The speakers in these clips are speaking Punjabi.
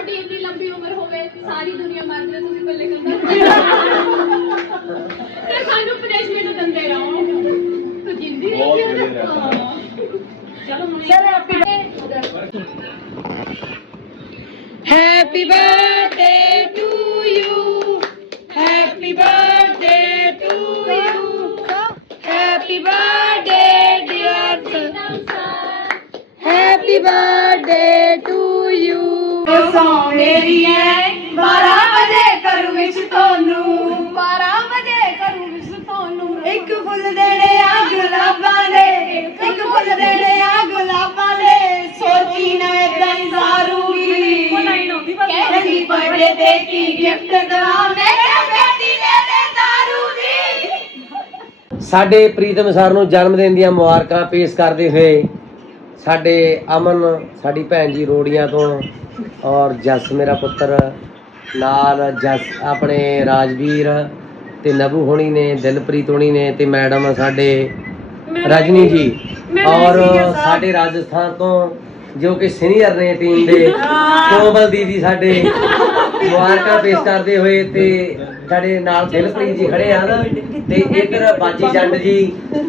ਸਰ ਤੁਹਾਡੀ ਇੰਨੀ ਲੰਬੀ ਉਮਰ ਹੋਵੇ ਸਾਰੀ ਦੁਨੀਆ ਮਰ ਜਾਵੇ ਤੁਸੀਂ ਇਕੱਲੇ ਕੰਦਾ ਤੇ ਸਾਨੂੰ ਪਨਿਸ਼ਮੈਂਟ ਦਿੰਦੇ ਰਹੋ। ਤੂੰ ਜਿੰਦੀ ਰਹੀ। ਚਲੋ sir happy happy birthday to you happy birthday to you happy birthday dear happy birthday to you ਸੌ ਮੇਰੀ ਐ। 12 ਵਜੇ ਕਰੂ ਵਿਸ਼ ਤੁਹਾਨੂੰ 12 ਵਜੇ ਕਰੂ ਵਿਸ਼ ਤੁਹਾਨੂੰ ਇੱਕ ਫੁੱਲ ਦੇਣੇ ਆ ਗੁਲਾਬਾਂ ਦੇ। ਇੱਕ ਫੁੱਲ ਦੇਣੇ ਆ ਗੁਲਾਬਾਂ ਦੇ। ਸੋਚੀ ਨਾ ਏਦਾਂ ਹੀ ਜ਼ਾਰੂਗੀ ਕਹਿੰਦੀ ਬਰਥਡੇ ਤੇ ਕੀ ਗਿਫਟ ਦਵਾ। ਮੈਂ ਕਿਹਾ ਬੇਟੀ ਲੈ ਲੈ ਦਾਰੂ ਦੀ। ਸਾਡੇ ਪ੍ਰੀਤਮ ਸਰ ਨੂੰ ਜਨਮ ਦਿਨ ਦੀਆਂ ਮੁਬਾਰਕਾਂ ਪੇਸ਼ ਕਰਦੇ ਹੋਏ ਸਾਡੇ ਅਮਨ ਸਾਡੀ ਭੈਣ ਜੀ ਰੋੜੀਆਂ ਤੋਂ ਔਰ ਜਸ ਮੇਰਾ ਪੁੱਤਰ ਨਾਲ ਜਸ ਆਪਣੇ ਰਾਜਵੀਰ ਤੇ ਨਬੂ ਹੋਣੀ ਨੇ ਦਿਲਪ੍ਰੀਤ ਹੋਣੀ ਨੇ ਤੇ ਮੈਡਮ ਸਾਡੇ ਰਜਨੀ ਜੀ ਔਰ ਸਾਡੇ ਰਾਜਸਥਾਨ ਤੋਂ ਜੋ ਕਿ ਸੀਨੀਅਰ ਨੇ ਟੀਮ ਦੇ। ਕੋਮਲ ਦੀਦੀ ਸਾਡੇ ਮੁਬਾਰਕਾਂ ਪੇਸ਼ ਕਰਦੇ ਹੋਏ ਤੇ ਸਾਡੇ ਨਾਲ ਦਿਲਪ੍ਰੀਤ ਜੀ ਖੜੇ ਆ ਨਾ ਤੇ ਇੱਧਰ ਬਾਜੀ ਜੰਡ ਜੀ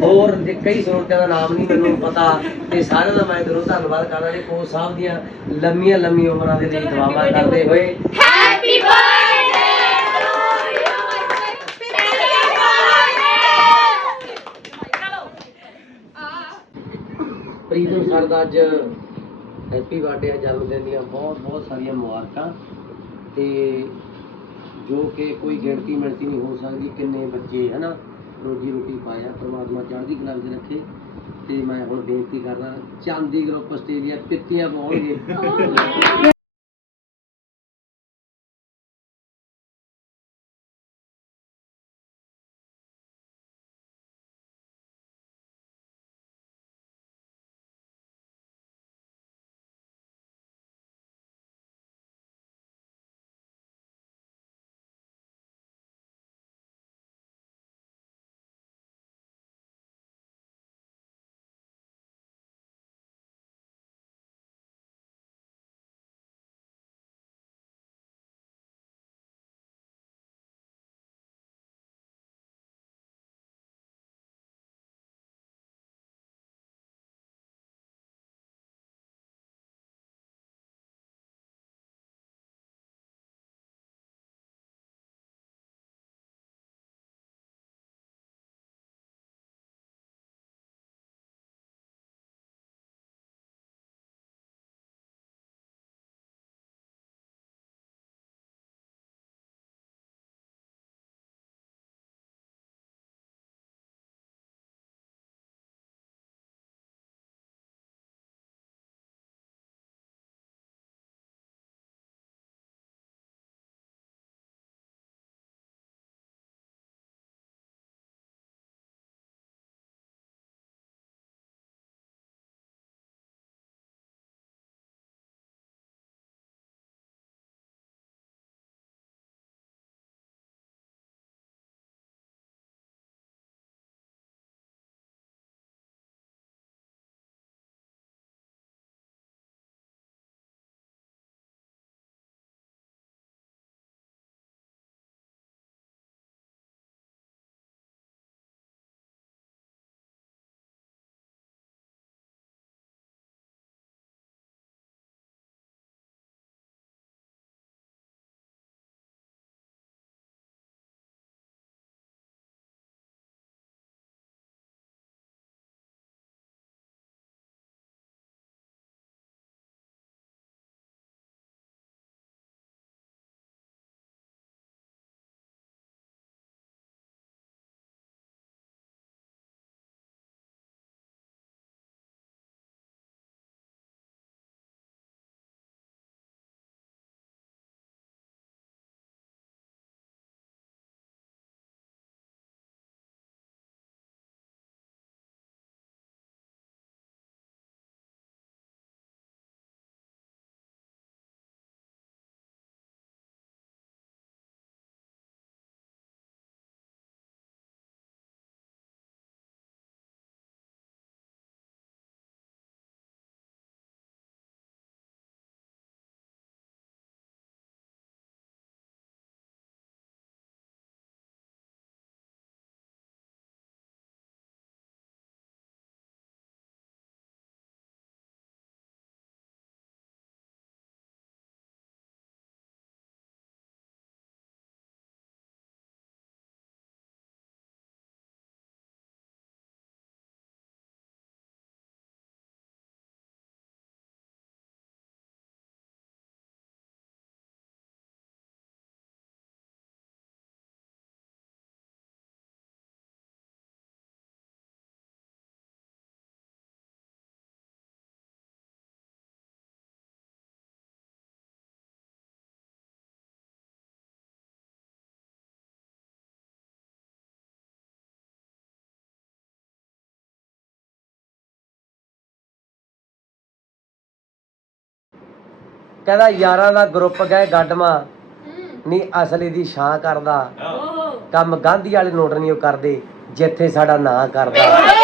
ਹੋਰ ਕਈ ਸਰੋਤਿਆਂ ਦਾ ਨਾਮ ਨਹੀਂ ਮੈਨੂੰ ਪਤਾ ਤੇ ਸਾਰਿਆਂ ਦਾ ਮੈਂ ਦਿਲੋਂ ਧੰਨਵਾਦ ਕਰਦਾ ਜੀ। ਕੋਚ ਸਾਹਿਬ ਦੀਆਂ ਲੰਮੀਆਂ ਲੰਮੀਆਂ ਉਮਰਾਂ ਦੇ ਲਈ ਦੁਆਵਾਂ ਕਰਦੇ ਹੋਏ। Happy birthday to you Pritam sir ਦਾ ਅੱਜ ਹੈਪੀ ਬਰਥਡੇ ਆ, ਜਨਮ ਦਿਨ ਦੀਆਂ ਬਹੁਤ ਬਹੁਤ ਸਾਰੀਆਂ ਮੁਬਾਰਕਾਂ। ਤੇ ਜੋ ਕਿ ਕੋਈ ਗਿਣਤੀ ਮਿਣਤੀ ਨਹੀਂ ਹੋ ਸਕਦੀ ਕਿੰਨੇ ਬੱਚੇ, ਹਨਾ ਰੋਜੀ ਰੋਟੀ ਪਾਇਆ, ਪਰਮਾਤਮਾ ਚੜ੍ਹਦੀ ਕਲਾ ਵਿੱਚ ਰੱਖੇ। ਤੇ ਮੈਂ ਹੁਣ ਬੇਨਤੀ ਕਰਦਾ, ਚਾਂਦੀ ਗਰੁੱਪ ਆਸਟ੍ਰੇਲੀਆ ਪਿੱਤੀਆਂ ਪਾਉਣਗੇ। oh, ਕਹਿੰਦਾ ਯਾਰਾਂ ਦਾ ਗਰੁੱਪ ਗਏ ਗੱਡਮਾ ਨਹੀਂ ਅਸਲੀ ਦੀ ਛਾਂ ਕਰਦਾ। ਕੰਮ ਗਾਂਧੀ ਵਾਲੇ ਨੋਟ ਨਹੀਂ ਉਹ ਕਰਦੇ ਜਿੱਥੇ ਸਾਡਾ ਨਾਂ ਕਰਦਾ।